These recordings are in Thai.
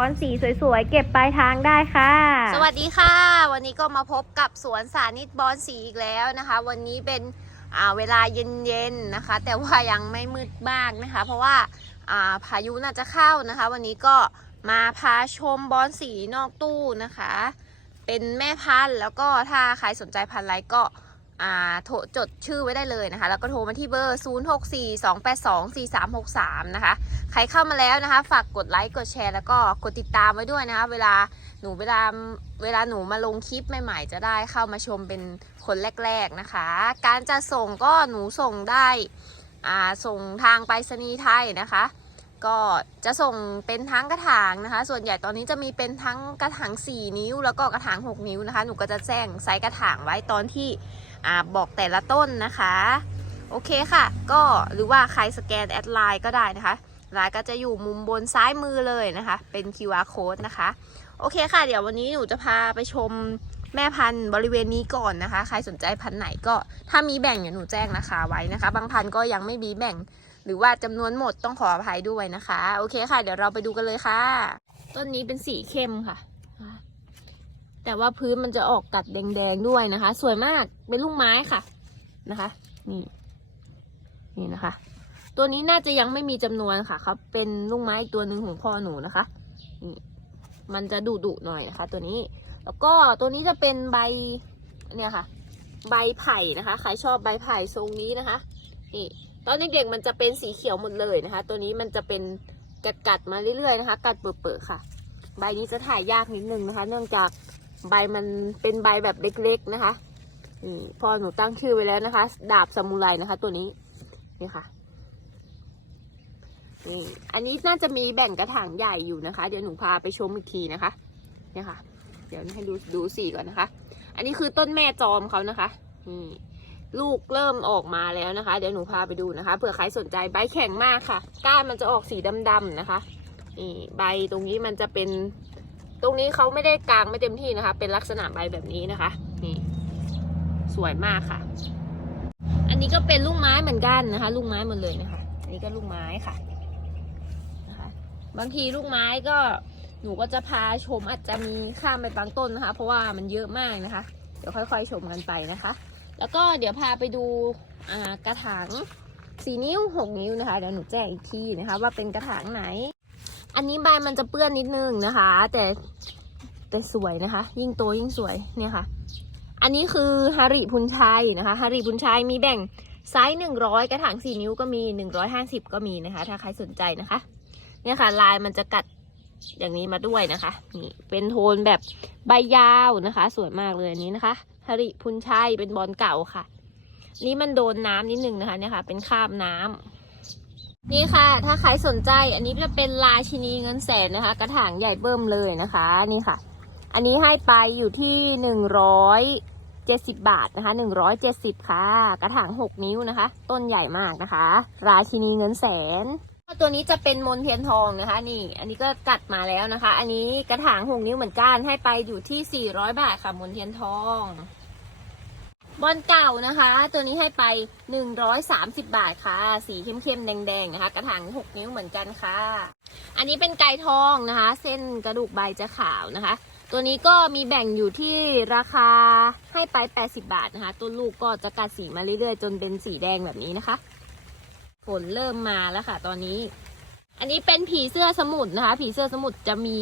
บอนสีสวยๆ เก็บปลายทางได้ค่ะ สวัสดีค่ะ วันนี้ก็มาพบกับสวนสานิตบอนสีอีกแล้วนะคะ วันนี้เป็นเวลาเย็นๆนะคะ แต่ว่ายังไม่มืดมากนะคะ เพราะว่าาพายุน่าจะเข้านะคะ วันนี้ก็มาพาชมบอนสีนอกตู้นะคะ เป็นแม่พันธุ์แล้วก็ถ้าใครสนใจพันธุ์อะไรก็ โทรจดชื่อไว้ได้เลยนะคะ แล้วก็โทรมาที่เบอร์ 0642824363 นะคะ ใครเข้ามาแล้วนะคะ ฝากกดไลค์ กดแชร์ แล้วก็กดติดตามไว้ด้วยนะคะ เวลาหนูเวลาเวลาหนูมาลงคลิปใหม่ๆ จะได้เข้ามาชมเป็นคนแรกๆนะคะ การจะส่งก็หนูส่งได้ส่งทางไปรษณีย์ไทยนะคะ ก็จะส่งเป็นทั้งกระถางนะคะ ส่วนใหญ่ตอนนี้จะมีเป็นทั้งกระถาง 4 นิ้ว แล้วก็กระถาง 6 นิ้วนะคะ หนูก็จะแจ้งไซส์กระถางไว้ตอนที่ อ่าบอกแต่ละต้นนะคะ โอเคค่ะ ก็หรือว่าใครสแกนแอดไลน์ก็ได้นะคะไลน์ก็จะอยู่มุมบนซ้ายมือเลยนะคะ เป็น QR code นะคะ โอเคค่ะ เดี๋ยววันนี้หนูจะพาไปชมแม่พันธุ์บริเวณนี้ก่อนนะคะ ใครสนใจพันธุ์ไหนก็ถ้ามีแบ่งเนี่ยหนูแจ้งราคาไว้นะคะ บางพันธุ์ก็ยังไม่มีแบ่ง หรือว่าจำนวนหมดต้องขออภัยด้วยนะคะ โอเคค่ะ เดี๋ยวเราไปดูกันเลยค่ะ ต้นนี้เป็นสีเข้มค่ะ แต่ว่าพื้นมันจะออกกัดแดงๆด้วยนะคะ สวยมากเป็นลูกไม้ค่ะนะคะ นี่ นี่นะคะ ตัวนี้น่าจะยังไม่มีจำนวนค่ะเขาเป็นลูกไม้อีกตัวหนึ่งของพ่อหนูนะคะนี่มันจะดุดุหน่อยนะคะ ตัวนี้ แล้วก็ตัวนี้จะเป็นใบเนี่ยค่ะ ใบไผ่นะคะใครชอบใบไผ่ทรงนี้นะคะนี่ตอนเด็กๆมันจะเป็นสีเขียวหมดเลยนะคะ ตัวนี้มันจะเป็นกัดๆมาเรื่อยๆนะคะ กัดเปิดๆค่ะ ใบนี้จะถ่ายยากนิดนึงนะคะ เนื่องจาก ใบมันเป็นใบแบบเล็กๆนะคะ นี่พอหนูตั้งชื่อไว้แล้วนะคะ ดาบซามูไรนะคะ ตัวนี้ นี่ค่ะ นี่ อันนี้น่าจะมีแบ่งกระถางใหญ่อยู่นะคะ เดี๋ยวหนูพาไปชมอีกทีนะคะ เนี่ยค่ะ เดี๋ยวให้ดูดูสีก่อนนะคะ อันนี้คือต้นแม่จอมเขานะคะ นี่ลูกเริ่มออกมาแล้วนะคะ เดี๋ยวหนูพาไปดูนะคะเผื่อใครสนใจใบแข็งมากค่ะ ก้านมันจะออกสีดำๆนะคะนี่ใบตรงนี้มันจะเป็น ตรงนี้เขาไม่ได้กลางไม่เต็มที่นะคะ เป็นลักษณะใบแบบนี้นะคะ นี่สวยมากค่ะ อันนี้ก็เป็นลูกไม้เหมือนกันนะคะ ลูกไม้หมดเลยนะคะ อันนี้ก็ลูกไม้ค่ะนะคะ บางทีลูกไม้ก็หนูก็จะพาชมอาจจะมีข้ามไปบางต้นนะคะ เพราะว่ามันเยอะมากนะคะ เดี๋ยวค่อย ๆ ชมกันไปนะคะ แล้วก็เดี๋ยวพาไปดูกระถางสี่นิ้วหกนิ้วนะคะเดี๋ยวหนูแจ้งอีกทีนะคะ ว่าเป็นกระถางไหน อันนี้ใบมันจะเปื้อนนิดนึงนะคะ แต่แต่สวยนะคะ ยิ่งโตยิ่งสวยเนี่ยค่ะ อันนี้คือฮาริพุนชัยนะคะฮาริพุนชัยมีแบ่งไซส์หนึ่งร้อยกระถางสี่นิ้วก็มีหนึ่งร้อยห้าสิบก็มีนะคะ ถ้าใครสนใจนะคะ เนี่ยค่ะ ลายมันจะกัดอย่างนี้มาด้วยนะคะ นี่เป็นโทนแบบใบยาวนะคะ สวยมากเลยอันนี้นะคะฮาริพุนชัยเป็นบอลเก่าค่ะ นี่มันโดนน้ำนิดนึงนะคะ เนี่ยค่ะ เป็นคาบน้ำ นี่ค่ะ ถ้าใครสนใจอันนี้จะเป็นราชินีเงินแสนนะคะ กระถางใหญ่เบิ่มเลยนะคะ นี่ค่ะ อันนี้ให้ไปอยู่ที่หนึ่งร้อยเจ็ดสิบบาทนะคะหนึ่งร้อยเจ็ดสิบค่ะ กระถางหกนิ้วนะคะ ต้นใหญ่มากนะคะ ราชินีเงินแสนตัวนี้จะเป็นมนเทียนทองนะคะ นี่ อันนี้ก็กัดมาแล้วนะคะ อันนี้กระถางหกนิ้วเหมือนกันให้ไปอยู่ที่สี่ร้อยบาทค่ะมนเทียนทอง บอลเก่านะคะ ตัวนี้ให้ไปหนึ่งร้อยสามสิบบาทค่ะ สีเข้มๆ แดงๆ นะคะ กระถางหกนิ้วเหมือนกันค่ะ อันนี้เป็นไก่ทองนะคะ เส้นกระดูกใบจะขาวนะคะ ตัวนี้ก็มีแบ่งอยู่ที่ราคาให้ไป 80 บาทนะคะ ต้นลูกก็จะกัดสีมาเรื่อยๆ จนเป็นสีแดงแบบนี้นะคะ ฝนเริ่มมาแล้วค่ะ ตอนนี้ อันนี้เป็นผีเสื้อสมุทรนะคะ ผีเสื้อสมุทรจะมี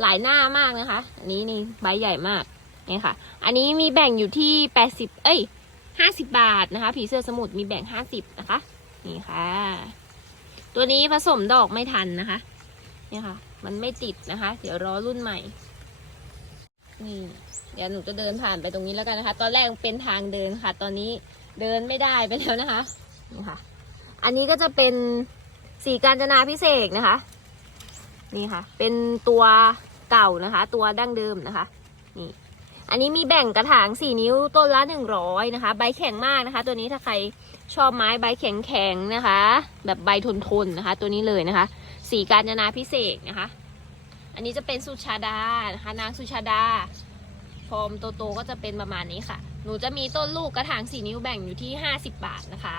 หลายหน้ามากนะคะ อันนี้นี่ใบใหญ่มาก นี่ค่ะ อันนี้มีแบ่งอยู่ที่80เอ้ย50บาทนะคะ ผีเสื้อสมุทรมีแบ่ง50นะคะ นี่ค่ะ ตัวนี้ผสมดอกไม่ทันนะคะ นี่ค่ะ มันไม่ติดนะคะ เดี๋ยวรอรุ่นใหม่ นี่ เดี๋ยวหนูจะเดินผ่านไปตรงนี้แล้วกันนะคะ ตอนแรกเป็นทางเดินค่ะ ตอนนี้เดินไม่ได้ไปแล้วนะคะ นี่ค่ะ อันนี้ก็จะเป็นสีการจนาพิเศษนะคะ นี่ค่ะ เป็นตัวเก่านะคะ ตัวดั้งเดิมนะคะ นี่ อันนี้มีแบ่งกระถางสี่นิ้วต้นละหนึ่งร้อยนะคะ ใบแข็งมากนะคะ ตัวนี้ถ้าใครชอบไม้ใบแข็งแข็งๆนะคะ แบบใบทนทนๆนะคะ ตัวนี้เลยนะคะ สีการจนาพิเศษนะคะ อันนี้จะเป็นสุชาดานะคะนางสุชาดาฟอร์มโตๆก็จะเป็นประมาณนี้ค่ะ หนูจะมีต้นลูกกระถางสี่นิ้วแบ่งอยู่ที่ 50 บาทนะคะ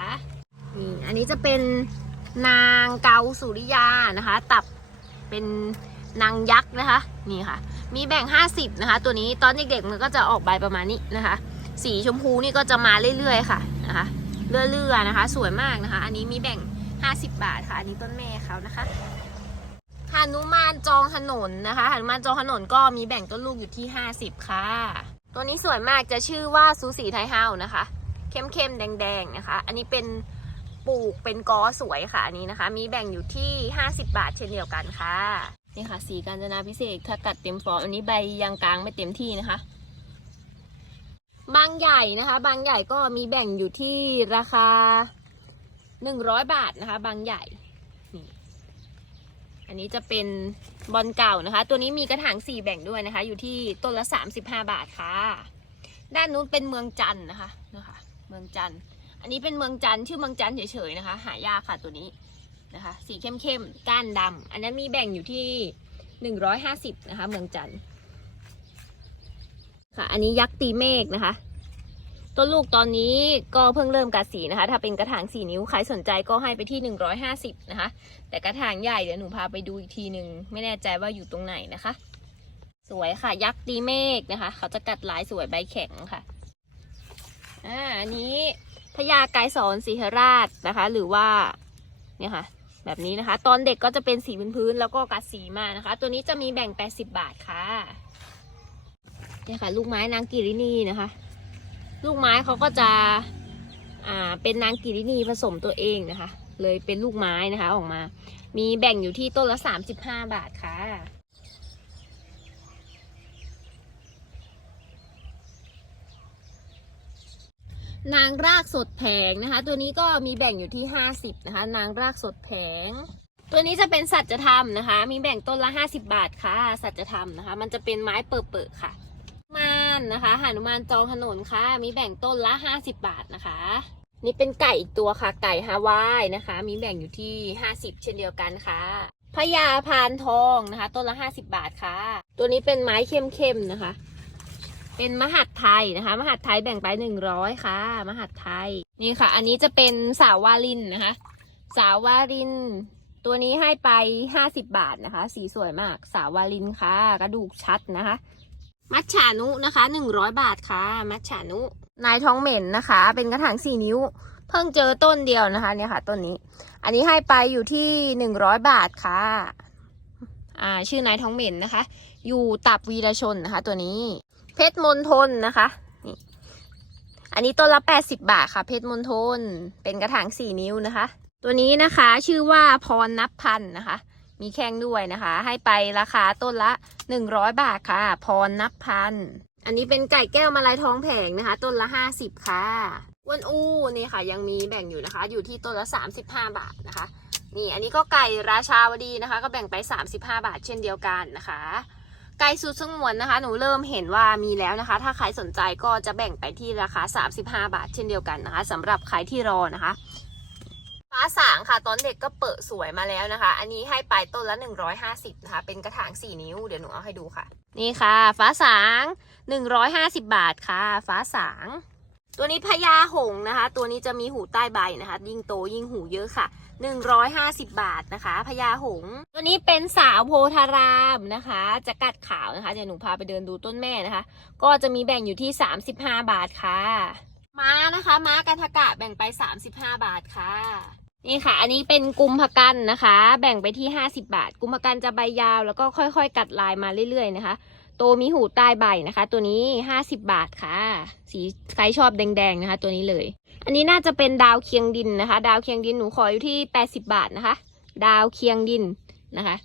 นี่อันนี้จะเป็นนางเกาสุริยานะคะ ตับเป็น นางยักษ์นะคะ นี่ค่ะ มีแบ่ง 50 นะคะ ตัวนี้ตอนเด็กๆมันก็จะออกใบประมาณนี้นะคะ สีชมพูนี่ก็จะมาเรื่อยๆค่ะนะคะเรื่อยๆนะคะ สวยมากนะคะ อันนี้มีแบ่ง 50 บาทค่ะ อันนี้ต้นแม่เขานะคะหนุมานจองถนนนะคะหนุมานจองถนนก็มีแบ่งต้นลูกอยู่ที่ 50 ค่ะ ตัวนี้สวยมากจะชื่อว่าซูสีไทเฮานะคะ เข้มๆ แดงๆ นะคะ อันนี้เป็นปลูกเป็นกอสวยค่ะอันนี้นะคะ มีแบ่งอยู่ที่ 50 บาทเช่นเดียวกันค่ะ นี่ค่ะ สีกาญจนาพิเศษถ้ากัดเต็มฟอร์มอันนี้ใบยังกลางไม่เต็มที่นะคะ บางใหญ่นะคะ บางใหญ่ก็มีแบ่งอยู่ที่ราคา100บาทนะคะ บางใหญ่นี่อันนี้จะเป็นบอลเก่านะคะ ตัวนี้มีกระถางสี่แบ่งด้วยนะคะ อยู่ที่ต้นละ35บาทค่ะ ด้านนู้นเป็นเมืองจันนะคะนะคะ เมืองจันอันนี้เป็นเมืองจันชื่อเมืองจันเฉยๆนะคะ หายากค่ะตัวนี้ นะคะ สีเข้มๆก้านดำอันนั้นมีแบ่งอยู่ที่150นะคะ เมืองจันทร์ค่ะ อันนี้ยักษ์ตีเมฆนะคะ ต้นลูกตอนนี้ก็เพิ่งเริ่มกัดสีนะคะ ถ้าเป็นกระถางสี่นิ้วใครสนใจก็ให้ไปที่150นะคะ แต่กระถางใหญ่เดี๋ยวหนูพาไปดูอีกทีหนึ่งไม่แน่ใจว่าอยู่ตรงไหนนะคะ สวยค่ะยักษ์ตีเมฆนะคะ เขาจะกัดลายสวยใบแข็งค่ะอ่าอันนี้พญากายสอนสีหราชนะคะ หรือว่าเนี่ยค่ะ แบบนี้นะคะ ตอนเด็กก็จะเป็นสีพื้นๆแล้วก็กัดสีมานะคะ ตัวนี้จะมีแบ่ง 80 บาทค่ะเนี่ยค่ะ ลูกไม้นางกิรินีนะคะ ลูกไม้เขาก็จะอ่าเป็นนางกิรินีผสมตัวเองนะคะ เลยเป็นลูกไม้นะคะออกมา มีแบ่งอยู่ที่ต้นละ 35 บาทค่ะ นางรากสดแผงนะคะ ตัวนี้ก็มีแบ่งอยู่ที่ 50นะคะ นางรากสดแผง ตัวนี้จะเป็นสัจธรรมนะคะ มีแบ่งต้นละ 50 บาทค่ะ สัจธรรมนะคะ มันจะเป็นไม้เปิดๆค่ะมานนะคะหานุมานจองถนนค่ะ มีแบ่งต้นละ 50 บาทนะคะ นี่เป็นไก่อีกตัวค่ะ ไก่ฮาวายนะคะ มีแบ่งอยู่ที่ 50 เช่นเดียวกันค่ะพญาพานทองนะคะ ต้นละ 50 บาทค่ะ ตัวนี้เป็นไม้เข้มๆนะคะ เป็นมหัดไทยนะคะ มหัดไทยแบ่งไปหนึ่งร้อยค่ะ มหัดไทยนี่ค่ะ อันนี้จะเป็นสาววาลินนะคะ สาววาลิน ตัวนี้ให้ไปห้าสิบบาทนะคะ สีสวยมาก สาววาลินค่ะ กระดูกชัดนะคะ มัชฉานุนะคะหนึ่งร้อยบาทค่ะ มัชฉานุ นายท้องเหม็นนะคะ เป็นกระถางสี่นิ้ว เพิ่งเจอต้นเดียวนะคะ เนี่ยค่ะ ต้นนี้ อันนี้ให้ไปอยู่ที่หนึ่งร้อยบาทค่ะอ่าชื่อนายท้องเหม็นนะคะ อยู่ตับวีรชนนะคะ ตัวนี้ เพชรมณฑลนะคะนี่อันนี้ต้นละ80บาทค่ะ เพชรมณฑลเป็นกระถาง4นิ้วนะคะ ตัวนี้นะคะชื่อว่าพรนับพันนะคะ มีแข้งด้วยนะคะ ให้ไปราคาต้นละ100บาทค่ะ พรนับพันอันนี้เป็นไก่แก้วมาลายทองแผงนะคะ ต้นละ50ค่ะอ้วนอู้นี่ค่ะ ยังมีแบ่งอยู่นะคะ อยู่ที่ต้นละ35บาทนะคะ นี่อันนี้ก็ไก่ราชาวดีนะคะ ก็แบ่งไป35บาทเช่นเดียวกันนะคะ ไก่สุดสงวนนะคะ หนูเริ่มเห็นว่ามีแล้วนะคะ ถ้าใครสนใจก็จะแบ่งไปที่ราคา 35 บาท เช่นเดียวกันนะคะสำหรับใครที่รอนะคะ ฟ้าสางค่ะ ตอนเด็กก็เปิดสวยมาแล้วนะคะ อันนี้ให้ไปต้นละ 150นะคะ เป็นกระถาง 4 นิ้ว เดี๋ยวหนูเอาให้ดูค่ะ นี่ค่ะ ฟ้าสาง 150 บาทค่ะ ฟ้าสาง ตัวนี้พญาหงส์นะคะ ตัวนี้จะมีหูใต้ใบนะคะ ยิ่งโตยิ่งหูเยอะค่ะ 150 บาทนะคะพญาหงส์ตัวนี้เป็นสาวโพธารามนะคะ จะกัดขาวนะคะเดี๋ยวหนูพาไปเดินดูต้นแม่นะคะ ก็จะมีแบ่งอยู่ที่ 35 บาทค่ะ ม้านะคะม้ากันทกะแบ่งไป 35 บาทค่ะ นี่ค่ะ อันนี้เป็นกุมภกันนะคะ แบ่งไปที่ 50 บาท กุมภกันจะใบยาวแล้วก็ค่อยๆ กัดลายมาเรื่อยๆนะคะ โตมีหูใต้ใบนะคะ ตัวนี้ 50 บาทค่ะ สีใครชอบแดงๆนะคะ ตัวนี้เลย อันนี้น่าจะเป็นดาวเคียงดินนะคะ ดาวเคียงดินหนูขออยู่ที่ 80 บาทนะคะ ดาวเคียงดินนะคะ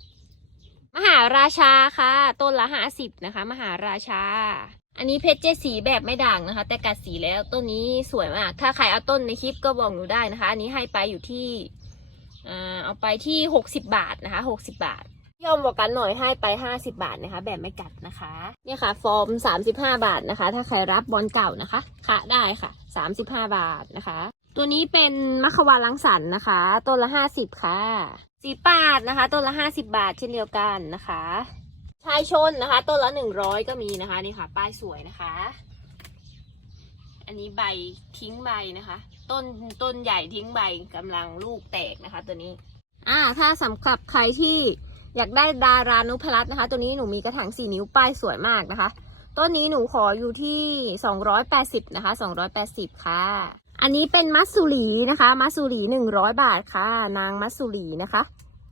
มหาราชาค่ะ ต้นละ50นะคะ มหาราชา อันนี้เพชรเจสีแบบไม่ด่างนะคะ แต่กัดสีแล้วต้นนี้สวยมาก ถ้าใครเอาต้นในคลิปก็บอกหนูได้นะคะ อันนี้ให้ไปอยู่ที่เอาไปที่ 60 บาทนะคะ 60 บาท ยอมบอกกันหน่อยให้ไป 50 บาทนะคะ แบบไม่กัดนะคะเนี่ยค่ะ ฟอร์ม 35 บาทนะคะ ถ้าใครรับบอลเก่านะคะค่ะได้ค่ะ 35 บาทนะคะ ตัวนี้เป็นมัคควานลังสรรค์นะคะต้นละ 50 ค่ะสีปาดนะคะต้นละ 50 บาทเช่นเดียวกันนะคะชายชนนะคะต้นละ 100 ก็มีนะคะนี่ค่ะ ป้ายสวยนะคะ อันนี้ใบทิ้งใบนะคะ ต้นต้นใหญ่ทิ้งใบกำลังลูกแตกนะคะ ตัวนี้ อ่าถ้าสำหรับใครที่ อยากได้ดารานุพลัสนะคะ ตัวนี้หนูมีกระถางสี่นิ้วป้ายสวยมากนะคะต้นนี้หนูขออยู่ที่ 280 นะคะ 280 ค่ะ อันนี้เป็นมัสสุรีนะคะ มัสสุรี 100 บาทค่ะ นางมัสสุรีนะคะ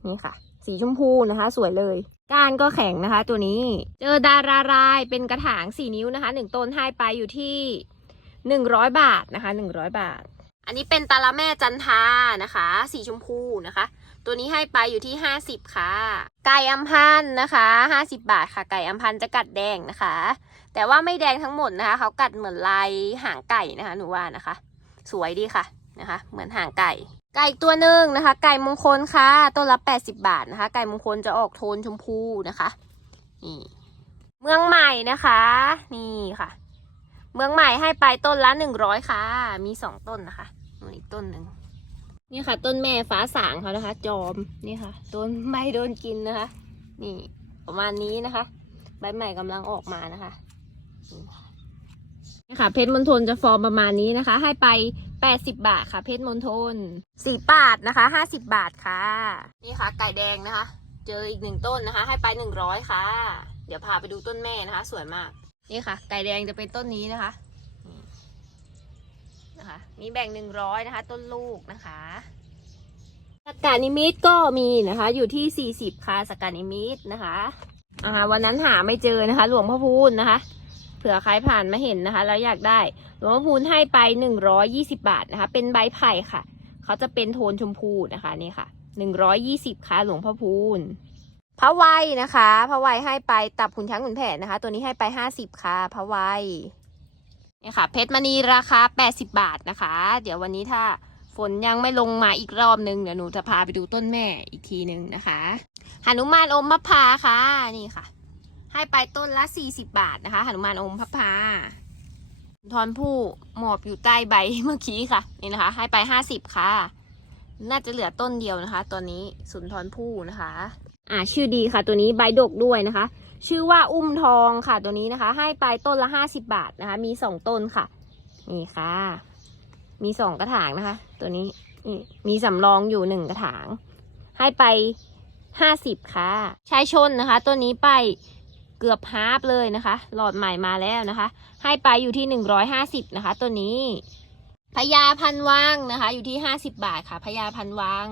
นี่ค่ะ สีชมพูนะคะ สวยเลย ก้านก็แข็งนะคะ ตัวนี้ เจอดารารายเป็นกระถาง 4 นิ้วนะคะ 1 ต้นให้ไปอยู่ที่ 100 บาทนะคะ 100 บาท อันนี้เป็นตาละแม่จันทานะคะ สีชมพูนะคะ ตัวนี้ให้ไปอยู่ที่ 50 ค่ะ ไก่อัมพันธ์นะคะ 50 บาทค่ะ ไก่อัมพันธ์จะกัดแดงนะคะ แต่ว่าไม่แดงทั้งหมดนะคะ เขากัดเหมือนลายหางไก่นะคะ หนูว่านะคะ สวยดีค่ะนะคะ เหมือนหางไก่ ไก่อีกตัวหนึ่งนะคะ ไก่มงคลค่ะต้นละ 80 บาทนะคะ ไก่มงคลจะออกโทนชมพูนะคะนี่เมืองใหม่นะคะ นี่ค่ะ เมืองใหม่ให้ไปต้นละ100ค่ะ มีสองต้นนะคะนู่นอีกต้นหนึ่ง นี่ค่ะ ต้นแม่ฟ้าสางเขานะคะ จอมนี่ค่ะต้นใบโดนกินนะคะ นี่ประมาณนี้นะคะ ใบใหม่กำลังออกมานะคะนี่ค่ะ เพชรมณฑลจะฟอร์มประมาณนี้นะคะ ให้ไป80บาทค่ะ เพชรมณฑลสีปาดนะคะ50บาทค่ะ นี่ค่ะ ไก่แดงนะคะ เจออีกหนึ่งต้นนะคะ ให้ไป100ค่ะ เดี๋ยวพาไปดูต้นแม่นะคะ สวยมาก นี่ค่ะ ไก่แดงจะเป็นต้นนี้นะคะ นะคะ มีแบ่ง100นะคะ ต้นลูกนะคะสกานิมิตก็มีนะคะ อยู่ที่ 40 ค่ะสกานิมิตนะคะอ่าวันนั้นหาไม่เจอนะคะ หลวงพ่อพูนนะคะ เผื่อใครผ่านมาเห็นนะคะ แล้วอยากได้ หลวงพ่อพูนให้ไป 120 บาทนะคะ เป็นใบไผ่ค่ะ เขาจะเป็นโทนชมพูนะคะนี่ค่ะ 120 ค่ะ หลวงพ่อพูนพระไวยนะคะพระไวยให้ไปตับขุนช้างขุนแผนนะคะ ตัวนี้ให้ไป 50 ค่ะพระไวย นี่ค่ะ เพชรมณีราคา 80 บาทนะคะ เดี๋ยววันนี้ถ้าฝนยังไม่ลงมาอีกรอบนึงเดี๋ยวหนูจะพาไปดูต้นแม่อีกทีหนึ่งนะคะหนุมานอมมะพาค่ะนี่ค่ะ ให้ไปต้นละ 40 บาทนะคะหนุมานอมพะพาทอนผู้หมอบอยู่ใต้ใบเมื่อกี้ค่ะ นี่นะคะ ให้ไป 50 ค่ะ น่าจะเหลือต้นเดียวนะคะ ตอนนี้สุนทรผู้นะคะ อ่าชื่อดีค่ะ ตัวนี้ใบดกด้วยนะคะ ชื่อว่าอุ้มทองค่ะตัวนี้นะคะ ให้ไปต้นละห้าสิบบาทนะคะ มีสองต้นค่ะ นี่ค่ะ มีสองกระถางนะคะ ตัวนี้มีสำรองอยู่หนึ่งกระถาง ให้ไปห้าสิบค่ะชายชนนะคะ ตัวนี้ไปเกือบฮาร์ฟเลยนะคะ หลอดใหม่มาแล้วนะคะ ให้ไปอยู่ที่หนึ่งร้อยห้าสิบนะคะ ตัวนี้พญาพันวังนะคะ อยู่ที่ห้าสิบาทค่ะพญาพันวัง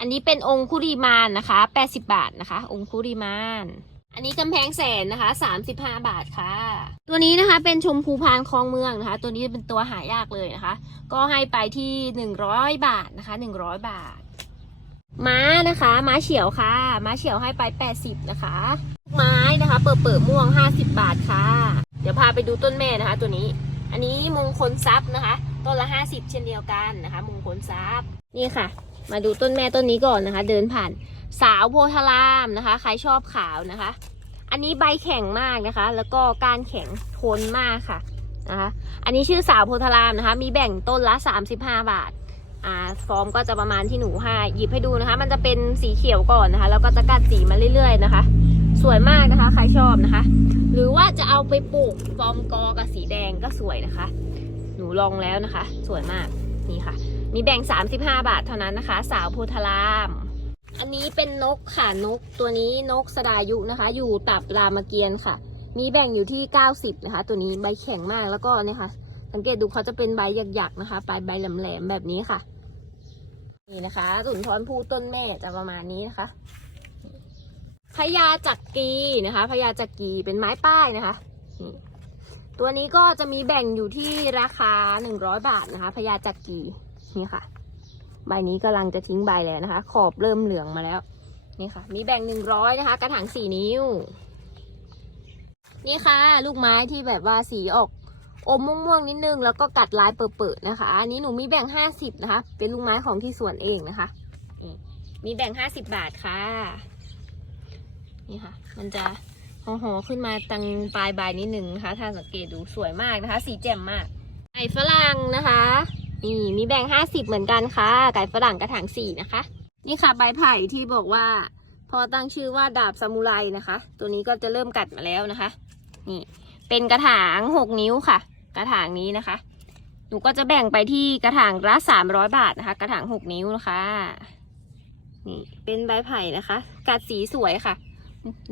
อันนี้เป็นองคุริมานนะคะ80บาทนะคะ องคุริมาน อันนี้กำแพงแสนนะคะ35 บาทค่ะ ตัวนี้นะคะเป็นชมพูพานคลองเมืองนะคะ ตัวนี้เป็นตัวหายากเลยนะคะ ก็ให้ไปที่ 100 บาทนะคะ 100 บาท ม้านะคะม้าเฉียวค่ะ ม้าเฉียวให้ไป 80 นะคะ ไม้นะคะเปิดเปิดม่วง 50 บาทค่ะ เดี๋ยวพาไปดูต้นแม่นะคะ ตัวนี้ อันนี้มงคลทรัพย์นะคะ ต้นละ 50 เช่นเดียวกันนะคะ มงคลทรัพย์นี่ค่ะ มาดูต้นแม่ต้นนี้ก่อนนะคะ เดินผ่าน สาวโพธารามนะคะ ใครชอบขาวนะคะ อันนี้ใบแข็งมากนะคะ แล้วก็ก้านแข็งทนมากค่ะนะคะ อันนี้ชื่อสาวโพธารามนะคะ มีแบ่งต้นละ 35 บาท อ่า ฟอร์มก็จะประมาณที่หนูให้หยิบให้ดูนะคะ มันจะเป็นสีเขียวก่อนนะคะ แล้วก็จะกัดสีมาเรื่อยๆนะคะ สวยมากนะคะ ใครชอบนะคะ หรือว่าจะเอาไปปลูกฟอร์มกอกับสีแดงก็สวยนะคะ หนูลองแล้วนะคะ สวยมาก นี่ค่ะ มีแบ่ง 35 บาทเท่านั้นนะคะ สาวโพธาราม อันนี้เป็นนกค่ะนกตัวนี้นกสดายุนะคะ อยู่ตับรามเกียรติ์ค่ะ มีแบ่งอยู่ที่ 90 นะคะ ตัวนี้ใบแข็งมากแล้วก็เนี่ยค่ะ สังเกตดูเขาจะเป็นใบหยักๆนะคะ ปลายใบแหลมๆแบบนี้ค่ะ นี่นะคะสุนทรภูต้นแม่จะประมาณนี้นะคะพญาจักรีนะคะพญาจักรีเป็นไม้ป้ายนะคะนี่ตัวนี้ก็จะมีแบ่งอยู่ที่ราคา 100 บาทนะคะพญาจักรีนี่ค่ะ ใบนี้กำลังจะทิ้งใบแล้วนะคะ ขอบเริ่มเหลืองมาแล้ว นี่ค่ะ มีแบ่ง100นะคะ กระถาง4นิ้ว นี่ค่ะ ลูกไม้ที่แบบว่าสีออกอมม่วงๆนิดนึงแล้วก็กัดลายเปิดๆนะคะ อันนี้หนูมีแบ่ง50นะคะ เป็นลูกไม้ของที่สวนเองนะคะ มีแบ่ง50บบาทค่ะ นี่ค่ะ มันจะห่อๆขึ้นมาตังปลายใบนิดนึงนะคะ ถ้าสังเกตดูสวยมากนะคะ สีแจ่มมากไก่ฝรั่งนะคะ นี่มีแบ่ง50เหมือนกันค่ะ ไก่ฝรั่งกระถาง4นะคะ นี่ค่ะใบไผ่ที่บอกว่า พอตั้งชื่อว่าดาบซามูไรนะคะ ตัวนี้ก็จะเริ่มกัดมาแล้วนะคะ นี่ เป็นกระถางหกนิ้วค่ะ กระถางนี้นะคะ หนูก็จะแบ่งไปที่กระถางละสามร้อยบาทนะคะ กระถางหกนิ้วนะคะ นี่เป็นใบไผ่นะคะ กัดสีสวยค่ะ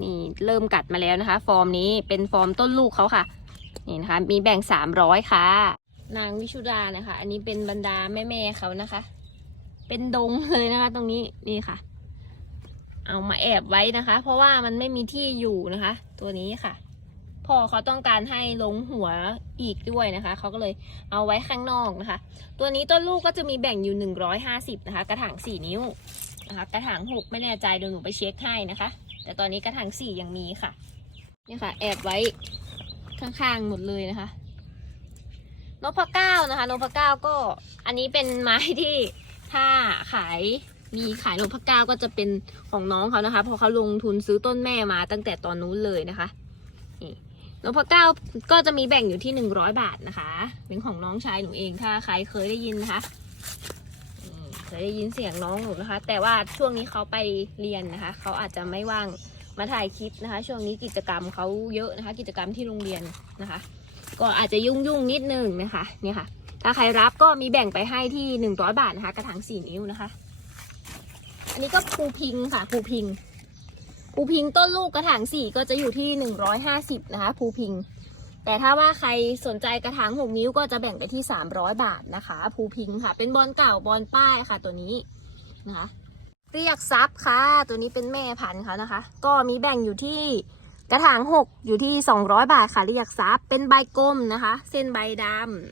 นี่เริ่มกัดมาแล้วนะคะ ฟอร์มนี้เป็นฟอร์มต้นลูกเขาค่ะ นี่นะคะ มีแบ่งสามร้อยค่ะ นางวิชุดานะคะ อันนี้เป็นบรรดาแม่ๆเขานะคะ เป็นดงเลยนะคะ ตรงนี้นี่ค่ะ เอามาแอบไว้นะคะ เพราะว่ามันไม่มีที่อยู่นะคะ ตัวนี้ค่ะพ่อเขาต้องการให้ลงหัวอีกด้วยนะคะ เขาก็เลยเอาไว้ข้างนอกนะคะ ตัวนี้ต้นลูกก็จะมีแบ่งอยู่หนึ่งร้อยห้าสิบนะคะ กระถางสี่นิ้วนะคะ กระถางหกไม่แน่ใจเดี๋ยวหนูไปเช็คให้นะคะ แต่ตอนนี้กระถางสี่ยังมีค่ะนี่ค่ะ แอบไว้ข้างๆหมดเลยนะคะ นพเก้านะคะนพเก้าก็อันนี้เป็นไม้ที่ถ้าขายมีขายนพเก้าก็จะเป็นของน้องเขานะคะเพราะเขาลงทุนซื้อต้นแม่มาตั้งแต่ตอนนู้นเลยนะคะนี่นพเก้าก็จะมีแบ่งอยู่ที่หนึ่งร้อยบาทนะคะเป็นของน้องชายหนูเองถ้าใครเคยได้ยินนะคะเคยได้ยินเสียงน้องหนูนะคะ แต่ว่าช่วงนี้เขาไปเรียนนะคะเขาอาจจะไม่ว่างมาถ่ายคลิปนะคะ ช่วงนี้กิจกรรมเขาเยอะนะคะ กิจกรรมที่โรงเรียนนะคะ ก็อาจจะยุ่งยุ่งนิดนึงนะคะเนี่ยค่ะ ถ้าใครรับก็มีแบ่งไปให้ที่หนึ่งร้อยบาทนะคะ กระถางสี่นิ้วนะคะ อันนี้ก็ภูพิงค่ะภูพิงภูพิงต้นลูกกระถางสี่ก็จะอยู่ที่หนึ่งร้อยห้าสิบนะคะภูพิง แต่ถ้าว่าใครสนใจกระถางหกนิ้วก็จะแบ่งไปที่สามร้อยบาทนะคะภูพิงค่ะ เป็นบอลเก่าบอลป้ายค่ะ ตัวนี้นะคะเรียกซับค่ะ ตัวนี้เป็นแม่พันธุ์เขานะคะ ก็มีแบ่งอยู่ที่ กระถางหกอยู่ที่สองร้อยบาทค่ะเรียกซับเป็นใบกลมนะคะ เส้นใบด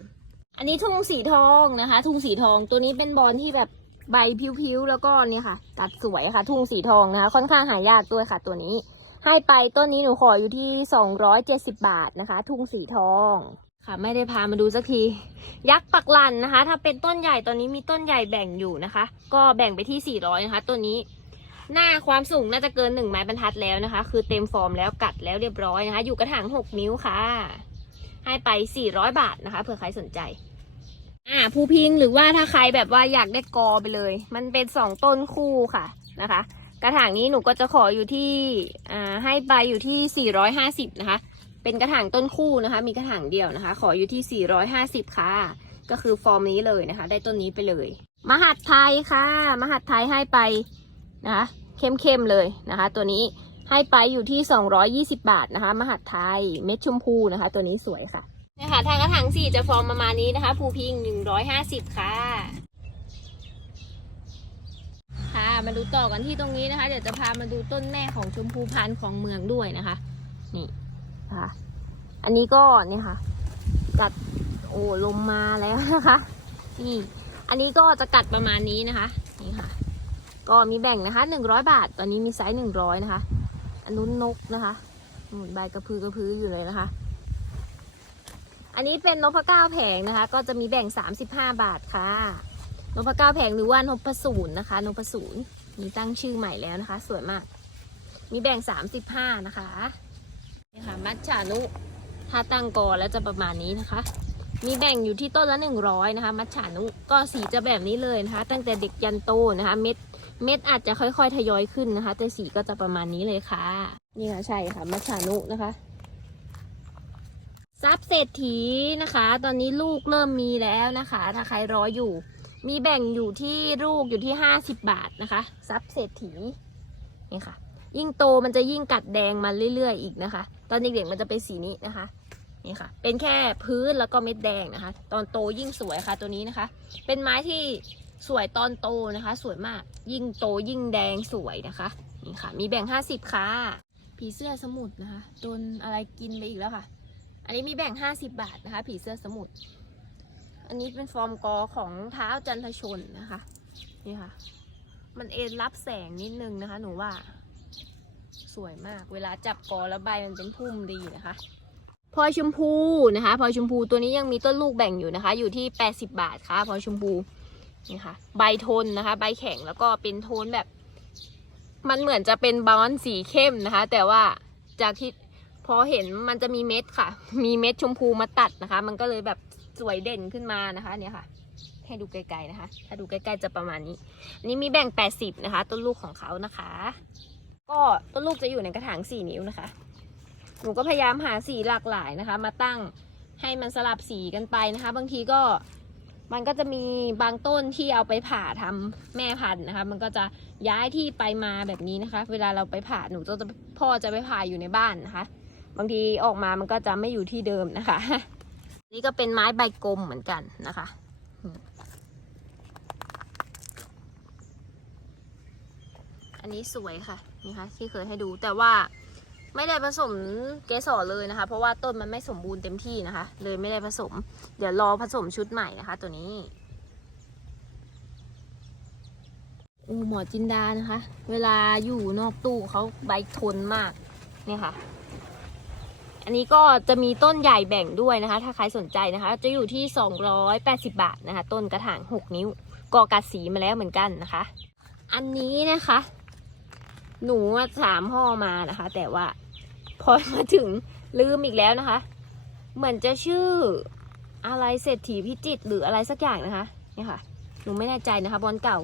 ำอันนี้ทุ่งสีทองนะคะ ทุ่งสีทองตัวนี้เป็นบอลที่แบบใบพิ้วๆแล้วก็เนี่ยค่ะ กัดสวยค่ะ ทุ่งสีทองนะคะ ค่อนข้างหายากด้วยค่ะ ตัวนี้ ให้ไปต้นนี้หนูขออยู่ที่สองร้อยเจ็ดสิบาทนะคะ ทุ่งสีทองค่ะไม่ได้พามาดูสักที ยักษ์ปักลันนะคะ ถ้าเป็นต้นใหญ่ตอนนี้มีต้นใหญ่แบ่งอยู่นะคะ ก็แบ่งไปที่ 400 นะคะต้นนี้ หน้าความสูงน่าจะเกิน1ไม้บรรทัดแล้วนะคะ คือเต็มฟอร์มแล้วกัดแล้วเรียบร้อยนะคะ อยู่กระถาง6นิ้วค่ะ ให้ไป400บาทนะคะเผื่อใครสนใจ อ่าภูพิงหรือว่าถ้าใครแบบว่าอยากได้กอไปเลย มันเป็น2ต้นคู่ค่ะนะคะ กระถางนี้หนูก็จะขออยู่ที่อ่าให้ไปอยู่ที่450นะคะ เป็นกระถางต้นคู่นะคะ มีกระถางเดียวนะคะ ขออยู่ที่450ค่ะ ก็คือฟอร์มนี้เลยนะคะ ได้ต้นนี้ไปเลย มหัดไทยค่ะ มหัดไทยให้ไปนะคะ เข้มๆเลยนะคะ ตัวนี้ให้ไปอยู่ที่ 220 บาทนะคะ มหัดไทยเม็ดชมพูนะคะ ตัวนี้สวยค่ะเนี่ยค่ะทางกระถางสี่จะฟอร์มประมาณนี้นะคะภูพิง 150 ค่ะ ค่ะ มาดูต่อกันที่ตรงนี้นะคะ เดี๋ยวจะพามาดูต้นแม่ของชมพูพันธุ์ของเมืองด้วยนะคะ นี่นะคะอันนี้ก็เนี่ยค่ะ กัดโอ้ลมมาแล้วนะคะ นี่ อันนี้ก็จะกัดประมาณนี้นะคะ นี่ค่ะ ก็มีแบ่งนะคะหนึ่งร้อยบาท ตอนนี้มีไซส์หนึ่งร้อยนะคะ อันนู้นนกนะคะนู่นใบกระพือกระพืออยู่เลยนะคะ อันนี้เป็นนพเก้าแผงนะคะ ก็จะมีแบ่งสามสิบห้าบาทค่ะนพเก้าแผงหรือว่านพศูนย์นะคะนพศูนย์มีตั้งชื่อใหม่แล้วนะคะ สวยมาก มีแบ่งสามสิบห้านะคะนี่ค่ะมัจฉานุถ้าตั้งกอแล้วจะประมาณนี้นะคะ มีแบ่งอยู่ที่ต้นละหนึ่งร้อยนะคะ มัจฉานุก็สีจะแบบนี้เลยนะคะ ตั้งแต่เด็กยันโตนะคะ เม็ด เม็ดอาจจะค่อยๆ ทยอยขึ้นนะคะ แต่สีก็จะประมาณนี้เลยค่ะ นี่ค่ะใช่ค่ะ มัจฉานุนะคะซับเศรษฐีนะคะ ตอนนี้ลูกเริ่มมีแล้วนะคะ ถ้าใครรออยู่ มีแบ่งอยู่ที่ลูกอยู่ที่ห้าสิบบาทนะคะซับเศรษฐีนี่ค่ะ ยิ่งโตมันจะยิ่งกัดแดงมาเรื่อยๆอีกนะคะ ตอนเด็กๆมันจะเป็นสีนี้นะคะนี่ค่ะ เป็นแค่พื้นแล้วก็เม็ดแดงนะคะ ตอนโตยิ่งสวยค่ะตัวนี้นะคะ เป็นไม้ที่ สวยตอนโตนะคะ สวยมาก ยิ่งโตยิ่งแดงสวยนะคะนี่ค่ะ มีแบ่งห้าสิบค่ะ ผีเสื้อสมุทรนะคะโดนอะไรกินไปอีกแล้วค่ะ อันนี้มีแบ่งห้าสิบบาทนะคะ ผีเสื้อสมุทรอันนี้เป็นฟอร์มกอของเท้าจันทชนนะคะ นี่ค่ะ มันเอ็นรับแสงนิดนึงนะคะ หนูว่า สวยมาก เวลาจับกอแล้วใบมันเป็นพุ่มดีนะคะพลอยชมพูนะคะพลอยชมพูตัวนี้ยังมีต้นลูกแบ่งอยู่นะคะ อยู่ที่ 80 บาทค่ะพลอยชมพู นี่ค่ะ ใบทนนะคะ ใบแข็งแล้วก็เป็นโทนแบบ มันเหมือนจะเป็นบอลสีเข้มนะคะ แต่ว่าจากที่พอเห็นมันจะมีเม็ดค่ะ มีเม็ดชมพูมาตัดนะคะ มันก็เลยแบบสวยเด่นขึ้นมานะคะเนี่ยค่ะ ให้ดูไกลๆนะคะ ถ้าดูใกล้ๆจะประมาณนี้ อันนี้มีแบ่ง 80 นะคะ ต้นลูกของเขานะคะ ก็ต้นลูกจะอยู่ในกระถาง 4 นิ้วนะคะ หนูก็พยายามหาสีหลากหลายนะคะ มาตั้งให้มันสลับสีกันไปนะคะ บางทีก็ มันก็จะมีบางต้นที่เอาไปผ่าทำแม่พันธุ์นะคะ มันก็จะย้ายที่ไปมาแบบนี้นะคะ เวลาเราไปผ่าหนูจะพ่อจะไปผ่าอยู่ในบ้านนะคะ บางทีออกมามันก็จะไม่อยู่ที่เดิมนะคะ นี่ก็เป็นไม้ใบกลมเหมือนกันนะคะอันนี้สวยค่ะนี่ค่ะที่เคยให้ดูแต่ว่า ไม่ได้ผสมเกสรเลยนะคะ เพราะว่าต้นมันไม่สมบูรณ์เต็มที่นะคะ เลยไม่ได้ผสม เดี๋ยวรอผสมชุดใหม่นะคะ ตัวนี้โอ้หมอจินดานะคะ เวลาอยู่นอกตู้เขาใบทนมากเนี่ยค่ะ อันนี้ก็จะมีต้นใหญ่แบ่งด้วยนะคะ ถ้าใครสนใจนะคะ จะอยู่ที่ 280 บาทนะคะ ต้นกระถาง 6 นิ้วกอกัดสีมาแล้วเหมือนกันนะคะ อันนี้นะคะ หนูสามห่อมานะคะ แต่ว่า พอมาถึงลืมอีกแล้วนะคะ เหมือนจะชื่ออะไรเศรษฐีพิจิตหรืออะไรสักอย่างนะคะเนี่ยค่ะ หนูไม่แน่ใจนะคะ บอลเก่า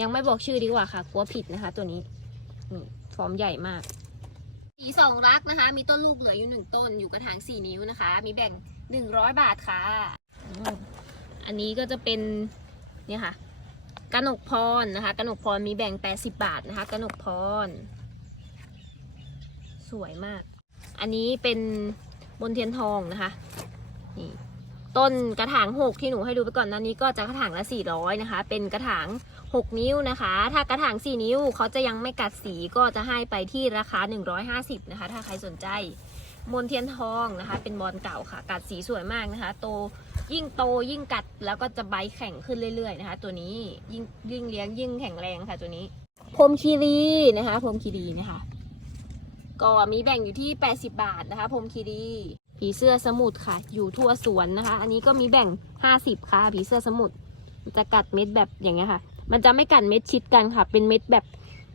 ยังไม่บอกชื่อดีกว่าค่ะ กลัวผิดนะคะ ตัวนี้นี่ฟอร์มใหญ่มากสีสองรักนะคะ มีต้นลูกเหลืออยู่หนึ่งต้น อยู่กระถางสี่นิ้วนะคะ มีแบ่งหนึ่งร้อยบาทค่ะ อันนี้ก็จะเป็นเนี่ยค่ะกนกพรนะคะกนกพรมีแบ่งแปดสิบบาทนะคะกนกพร สวยมาก อันนี้เป็นบนเทียนทองนะคะนี่ต้นกระถางหกที่หนูให้ดูไปก่อนหนั้นนี้ก็จะกระถางละสี่ร้อยนะคะ เป็นกระถาง6นิ้วนะคะ ถ้ากระถาง4นิ้วเขาจะยังไม่กัดสีก็จะให้ไปที่ราคา150นะคะ ถ้าใครสนใจมนเทียนทองนะคะ เป็นบอลเก่าค่ะ กัดสีสวยมากนะคะ โตยิ่งโตยิ่งกัดแล้วก็จะใบแข็งขึ้นเรื่อยๆนะคะ ตัวนี้ยิ่งยิ่งเลี้ยงยิ่งแข็งแรงค่ะตัวนี้พรมคีรีนะคะพรมคีรีนะคะ ก็มีแบ่งอยู่ที่ 80 บาทนะคะพรมคีรีผีเสื้อสมุทรค่ะ อยู่ทั่วสวนนะคะ อันนี้ก็มีแบ่ง 50 ค่ะ ผีเสื้อสมุทรจะกัดเม็ดแบบอย่างเงี้ยค่ะ มันจะไม่กัดเม็ดชิดกันค่ะ เป็นเม็ดแบบ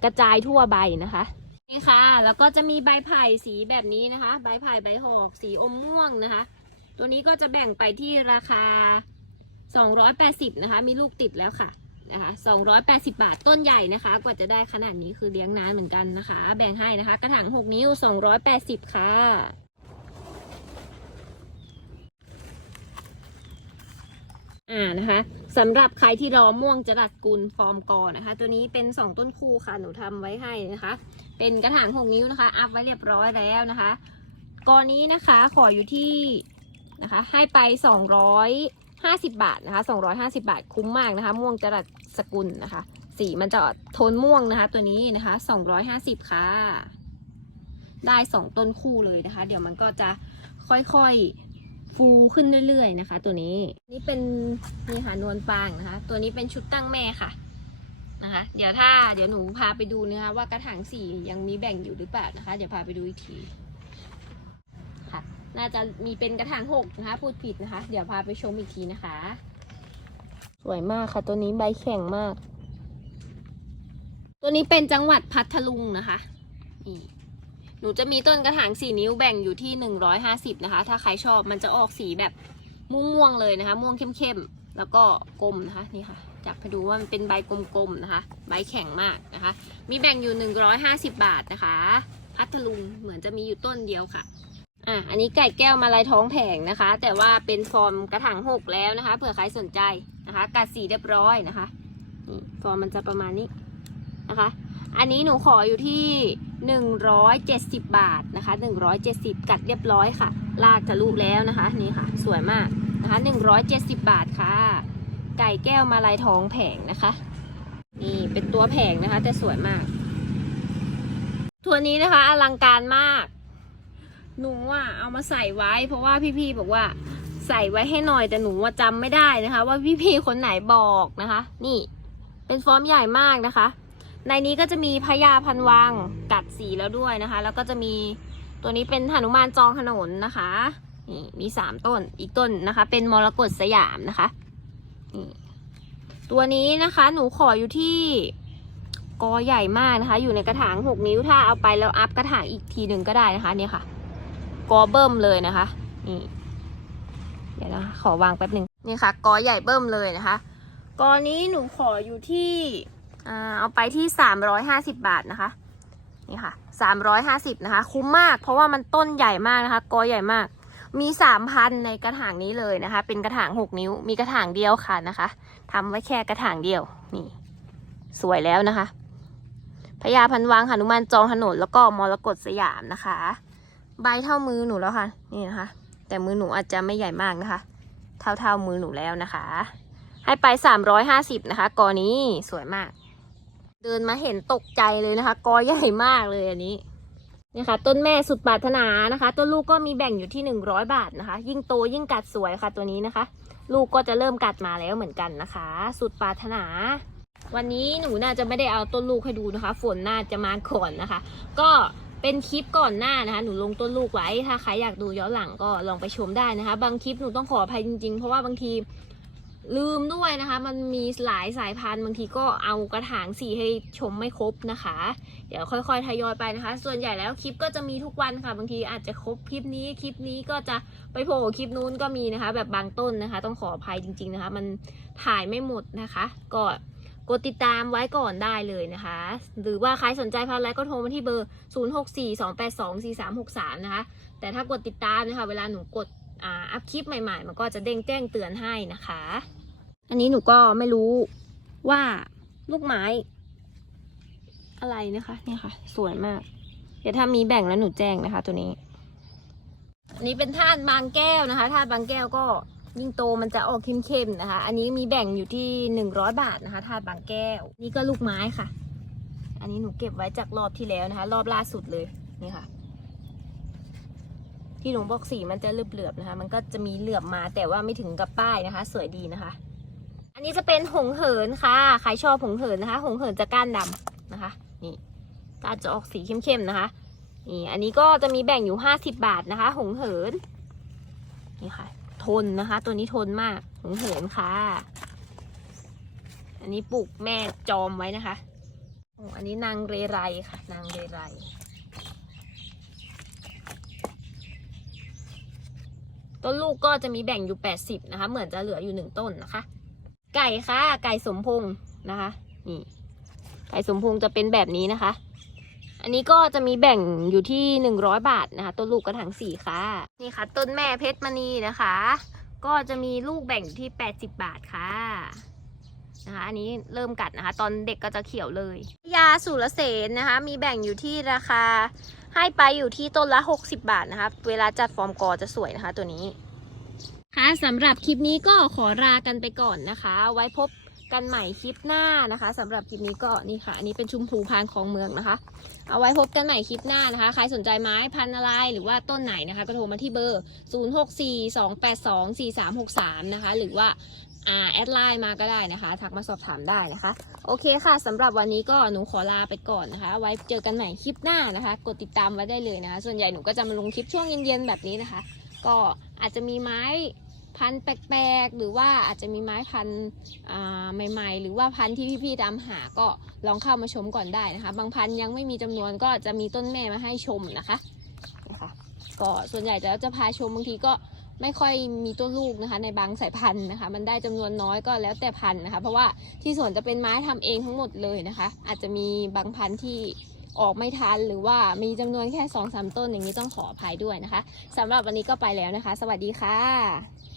กระจายทั่วใบนะคะนี่ค่ะ แล้วก็จะมีใบไผ่สีแบบนี้นะคะ ใบไผ่ใบหอกสีอมม่วงนะคะ ตัวนี้ก็จะแบ่งไปที่ราคา 280 นะคะ มีลูกติดแล้วค่ะ นะคะ280 บาทต้นใหญ่นะคะ กว่าจะได้ขนาดนี้คือเลี้ยงนานเหมือนกันนะคะ แบ่งให้นะคะ กระถาง 6 นิ้ว 280 ค่ะอ่านะคะสำหรับใครที่รอม่วงจรัสกุลฟอร์มกอนะคะ ตัวนี้เป็น 2 ต้นคู่ค่ะหนูทำไว้ให้นะคะ เป็นกระถาง 6 นิ้วนะคะ อัพไว้เรียบร้อยแล้วนะคะกอนี้นะคะขออยู่ที่นะคะให้ไป 250 บาทนะคะ250 บาทคุ้มมากนะคะ ม่วงจรัส สกุลนะคะ สีมันจะโทนม่วงนะคะตัวนี้นะคะ250 ค่ะ ได้ 2 ต้นคู่เลยนะคะ เดี๋ยวมันก็จะค่อยๆฟูขึ้นเรื่อยๆนะคะ ตัวนี้นี่เป็นนี่ค่ะนวลปางนะคะ ตัวนี้เป็นชุดตั้งแม่ค่ะนะคะ เดี๋ยวถ้าเดี๋ยวหนูพาไปดูนะคะว่ากระถางสียังมีแบ่งอยู่หรือเปล่านะคะ เดี๋ยวพาไปดูอีกทีค่ะน่าจะมีเป็นกระถางหกนะคะ พูดผิดนะคะ เดี๋ยวพาไปชมอีกทีนะคะ สวยมากค่ะ ตัวนี้ใบแข็งมาก ตัวนี้เป็นจังหวัดพัทลุงนะคะนี่หนูจะมีต้นกระถางสี่นิ้วแบ่งอยู่ที่หนึ่งร้อยห้าสิบนะคะ ถ้าใครชอบมันจะออกสีแบบม่วงๆเลยนะคะ ม่วงเข้มๆแล้วก็กลมนะคะนี่ค่ะจับให้ดูว่ามันเป็นใบกลมๆนะคะ ใบแข็งมากนะคะ มีแบ่งอยู่หนึ่งร้อยห้าสิบบาทนะคะ พัทลุงเหมือนจะมีอยู่ต้นเดียวค่ะ อะอันนี้ไก่แก้วมาลายท้องแผงนะคะ แต่ว่าเป็นฟอร์มกระถางหกแล้วนะคะเผื่อใครสนใจนะคะกัดสีเรียบร้อยนะคะนี่ฟอร์มมันจะประมาณนี้นะคะ อันนี้หนูขออยู่ที่170บบาทนะคะ170กัดเรียบร้อยค่ะ ลากทะลุแล้วนะคะนี่ค่ะ สวยมากนะคะ170บาทค่ะ ไก่แก้วมาลายทองแผงนะคะ นี่เป็นตัวแผงนะคะ แต่สวยมาก ตัวนี้นะคะอลังการมาก หนูอะเอามาใส่ไว้ เพราะว่าพี่ๆบอกว่า ใส่ไว้ให้หน่อยแต่หนูว่าจำไม่ได้นะคะ ว่าพี่ๆคนไหนบอกนะคะ นี่ เป็นฟอร์มใหญ่มากนะคะ ในนี้ก็จะมีพญาพันวังกัดสีแล้วด้วยนะคะ แล้วก็จะมีตัวนี้เป็นหนุมานจองถนนนะคะนี่มีสามต้นอีกต้นนะคะ เป็นมรกตสยามนะคะนี่ตัวนี้นะคะ หนูขออยู่ที่กอใหญ่มากนะคะ อยู่ในกระถางหกนิ้วถ้าเอาไปแล้วอัพกระถางอีกทีหนึ่งก็ได้นะคะเนี่ยค่ะ กอเบิ่มเลยนะคะนี่เดี๋ยวนะขอวางแป๊บหนึ่งนี่ค่ะกอใหญ่เบิ่มเลยนะคะกอนี้หนูขออยู่ที่อ่าเอาไปที่350บบาทนะคะนี่ค่ะ350นะคะ คุ้มมาก เพราะว่ามันต้นใหญ่มากนะคะ กอใหญ่มาก มีสามพันในกระถางนี้เลยนะคะ เป็นกระถางหกนิ้ว มีกระถางเดียวค่ะนะคะทำไว้แค่กระถางเดียวนี่ สวยแล้วนะคะพญาพันวางหนุมานจองถนนแล้วก็มรกตสยามนะคะ ใบเท่ามือหนูแล้วค่ะ นี่นะคะ แต่มือหนูอาจจะไม่ใหญ่มากนะคะ เท่าเท่ามือหนูแล้วนะคะ ให้ไปสามร้อยห้าสิบนะคะกอนี้สวยมาก เดินมาเห็นตกใจเลยนะคะ กอใหญ่มากเลยอันนี้นี่ค่ะต้นแม่สุดปรารถนานะคะ ต้นลูกก็มีแบ่งอยู่ที่หนึ่งร้อยบาทนะคะ ยิ่งโตยิ่งกัดสวยค่ะตัวนี้นะคะ ลูกก็จะเริ่มกัดมาแล้วเหมือนกันนะคะ สุดปรารถนา วันนี้หนูน่าจะไม่ได้เอาต้นลูกให้ดูนะคะ ฝนน่าจะมาก่อนนะคะ ก็ เป็นคลิปก่อนหน้านะคะ หนูลงต้นลูกไว้ถ้าใครอยากดูย้อนหลังก็ลองไปชมได้นะคะ บางคลิปหนูต้องขออภัยจริงๆ เพราะว่าบางทีลืมด้วยนะคะ มันมีหลายสายพันธุ์บางทีก็เอากระถางสีให้ชมไม่ครบนะคะ เดี๋ยวค่อยๆทยอยไปนะคะ ส่วนใหญ่แล้วคลิปก็จะมีทุกวันค่ะ บางทีอาจจะครบคลิปนี้คลิปนี้ก็จะไปโผล่คลิปนู้นก็มีนะคะ แบบบางต้นนะคะ ต้องขออภัยจริง ๆนะคะ มันถ่ายไม่หมดนะคะ ก็ กดติดตามไว้ก่อนได้เลยนะคะ หรือว่าใครสนใจพันธุ์อะไรก็โทรมาที่เบอร์ 0642824363 นะคะ แต่ถ้ากดติดตามนะคะ เวลาหนูกดอ,อัพคลิปใหม่ๆ มันก็จะเด้งแจ้งเตือนให้นะคะ อันนี้หนูก็ไม่รู้ว่าลูกไม้ อะไรนะคะเนี่ยค่ะ สวยมาก เดี๋ยวถ้ามีแบ่งแล้วหนูแจ้งนะคะ ตัวนี้ อันนี้เป็นธาตุบางแก้วนะคะธาตุบางแก้วก็ ยิ่งโตมันจะออกเข้มๆนะคะ อันนี้มีแบ่งอยู่ที่หนึ่งร้อยบาทนะคะธาตุบางแก้ว นี่ก็ลูกไม้ค่ะ อันนี้หนูเก็บไว้จากรอบที่แล้วนะคะ รอบล่าสุดเลยนี่ค่ะ ที่หลวงบอกสีมันจะเหลือบๆนะคะ มันก็จะมีเหลือบมาแต่ว่าไม่ถึงกับป้ายนะคะ สวยดีนะคะ อันนี้จะเป็นหงเหินค่ะใครชอบหงเหินนะคะ หงเหินจะก้านดำนะคะ นี่ก้านจะออกสีเข้มๆนะคะนี่อันนี้ก็จะมีแบ่งอยู่ห้าสิบบาทนะคะ หงเหินนี่ค่ะ ทนนะคะ ตัวนี้ทนมากหงเหินค่ะ อันนี้ปลูกแม่จอมไว้นะคะอ้อันนี้นางเรไรค่ะ นางเรไรต้นลูกก็จะมีแบ่งอยู่ 80 นะคะ เหมือนจะเหลืออยู่หนึ่งต้นนะคะ ไก่ค่ะ ไก่สมพงษ์นะคะ นี่ ไก่สมพงษ์จะเป็นแบบนี้นะคะ อันนี้ก็จะมีแบ่งอยู่ที่หนึ่งร้อยบาทนะคะ ต้นลูกกระถางสี่ค่ะ นี่ค่ะ ต้นแม่เพชรมณีนะคะ ก็จะมีลูกแบ่งอยู่ที่ 80 บาทค่ะนะคะอันนี้เริ่มกัดนะคะ ตอนเด็กก็จะเขียวเลย ยาสุรเสนนะคะ มีแบ่งอยู่ที่ราคา ให้ไปอยู่ที่ต้นละ 60 บาทนะคะ เวลาจัดฟอร์มกอจะสวยนะคะตัวนี้ค่ะสำหรับคลิปนี้ก็ขอลากันไปก่อนนะคะ ไว้พบ กันใหม่คลิปหน้านะคะสำหรับคลิปนี้ก็นี่ค่ะ อันนี้เป็นชุมพูพานของเมืองนะคะ เอาไว้พบกันใหม่คลิปหน้านะคะ ใครสนใจไม้พันธุ์อะไรหรือว่าต้นไหนนะคะก็โทรมาที่เบอร์ 0642824363 นะคะ หรือว่าอ่าแอดไลน์มาก็ได้นะคะ ทักมาสอบถามได้นะคะ โอเคค่ะสำหรับวันนี้ก็หนูขอลาไปก่อนนะคะ ไว้เจอกันใหม่คลิปหน้านะคะ กดติดตามไว้ได้เลยนะคะ ส่วนใหญ่หนูก็จะมาลงคลิปช่วงเย็นๆแบบนี้นะคะ ก็อาจจะมีไม้ พันธุ์แปลกๆ หรือว่าอาจจะมีไม้พันธุ์ใหม่ๆ หรือว่าพันธุ์ที่พี่ๆตามหาก็ลองเข้ามาชมก่อนได้นะคะ บางพันธุ์ยังไม่มีจำนวนก็จะมีต้นแม่มาให้ชมนะคะนะคะก็ส่วนใหญ่จะจะพาชมบางทีก็ไม่ค่อยมีต้นลูกนะคะ ในบางสายพันธุ์นะคะ มันได้จำนวนน้อยก็แล้วแต่พันธุ์นะคะ เพราะว่าที่สวนจะเป็นไม้ทำเองทั้งหมดเลยนะคะ อาจจะมีบางพันธุ์ที่ออกไม่ทันหรือว่ามีจำนวนแค่สองสามต้นอย่างนี้ต้องขออภัยด้วยนะคะสำหรับวันนี้ก็ไปแล้วนะคะ สวัสดีค่ะ